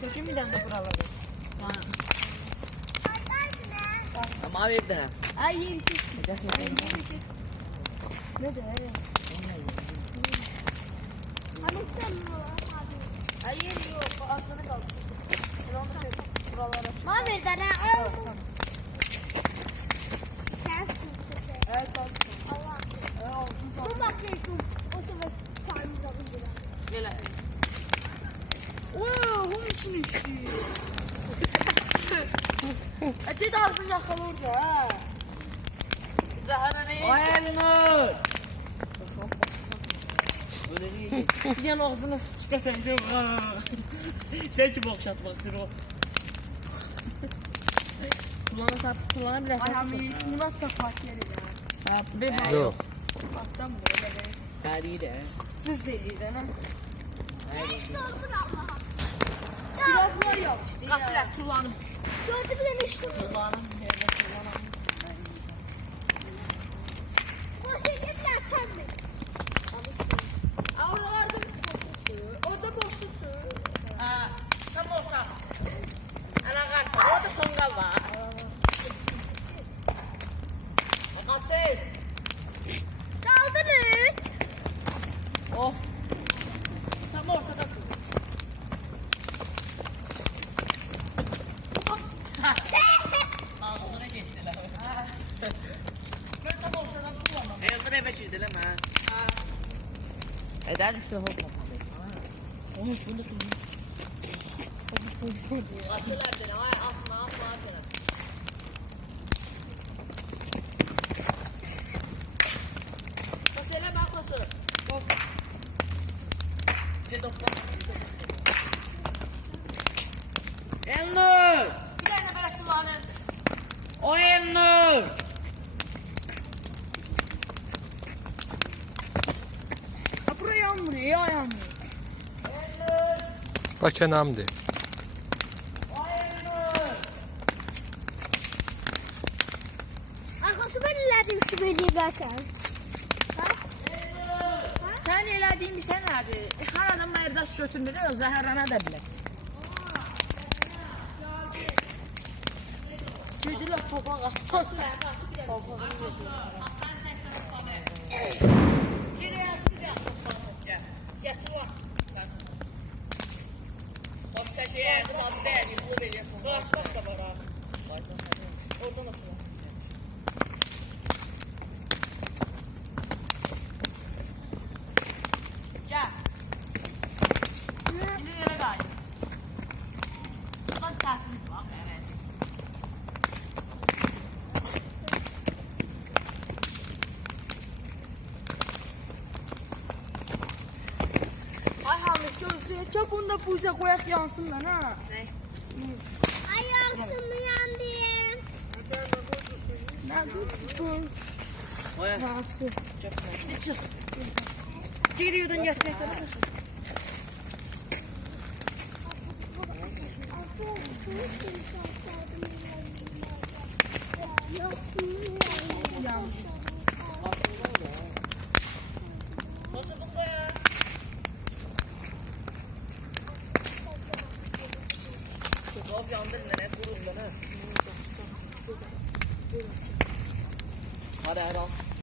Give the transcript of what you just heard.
Çekin bir tane de buraları. Ama bir tane. Ay yeni çek. Ne de? Ay yeni yok. Aslında kaldı. Buralara. Ma bir tane al. Sen Evet kaldı. Allah. Bu bakıyorsun. O sefer karnımıza buluyor. Gel. Oo, bu işin işi. Ete de arsın yakalı orada ha. Zahara ne yedin? Ayağını. Bir yan ağzına çıkarsan çok ha. Sen kim okşatmak istiyorsun o? Kullanabilirsin. Ayağımı bunu atsak fark verir ya. Ha, bir bak. Yok. Attan böyle be. Tarihi de. Siz seriden ha. Silahlar yok. Silah kullanım. Gördü bile işte. Kullanım. O şekilde sen mi? Oralarda o da boşluktu. Ha, tam orta. Ana karşı, o da songa var. Akatsız. Kaldınız. Oh. Tam ortada. Ağzına geçtiler. Ben tam ortadan kullanmam. Evde eve çizdiler ha. Eder işte hop hop. Oh, şunu kullan. Attılar seni. Ay atma seni. Mesela bak nasıl. Bir doktor. Elnur. Bir tane böyle kullanın. O Elnur. Buraya yağmur, yağmur. Paça namdi. Arkası ben ilerledim şu beni bakar. Sen elədiyin bir sən nədir? Hər adam mərdaş götürmür, o zəhərlənə də bilər. Gedirlər papağa. Papağını götürürlər. Getir var. Bak sen şeye kız adı değil. Bu belli. Bırak bak da var abi. Oradan da kullan. Gel. Yine yere gayet. Bak tatil bak evet. Ay Hamit gözlüğe çabuk da buza koyak yansın lan ha. Ne? Ayaksını yandım. Ne tutun? Oya. Nasıl? Ne çık? Giriyordan geçmekten başlasın. Yanlış. Nasıl bu ya? Çok yandın ne kuruldu ne? Hadi hadi al.